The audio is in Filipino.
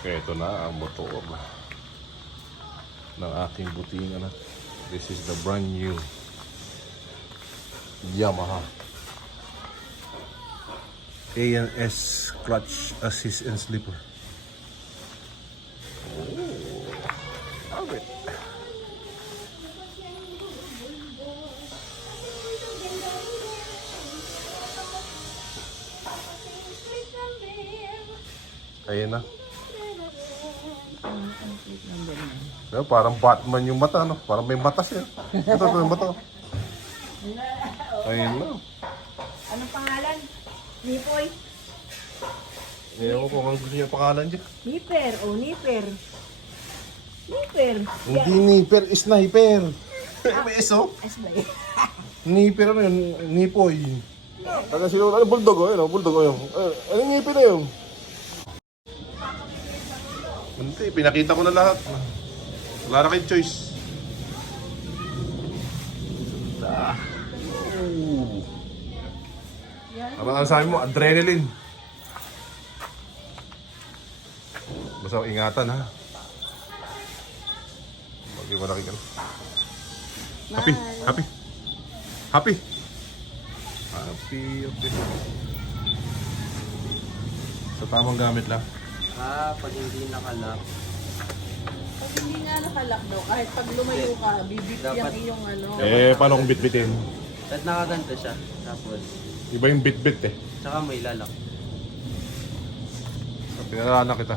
Ito na ang motor ng aking buting anak. This is the brand new Yamaha A&S clutch assist and slipper. Oh, love it. Ayan na. Pero parang Batman yung mata, no? Parang may mata siya. Ito yung mata. Ayun na. Anong pangalan? Nipoy? Ewan ko kung ano gusto niya pangalan dyan. Nipper. Oh, Nipper. Nipper. Hindi Nipper, sniper. May iso? Asbay. Nipper ano yun? Nipoy. Taga sino? Ano? Bulldog o? Ano? Bulldog o yun? Ano Nipper na yun? Hindi, pinakita ko na lahat. Wala na kayong choice. Ano sabi mo? Adrenaline. Basta ingatan ha. Pag iba nakikita. Happy, happy. Happy. Happy, okay. Sa tamang gamit lang. Pag hindi nakalock. Pag hindi nga nakalak daw, kahit pag lumayo ka, bibit Dapat- yung iyong ano. Paano kung bit-bitin? At nakaganto siya. Tapos, Iba yung bit-bit eh. tsaka may lalak. Pinalala kita.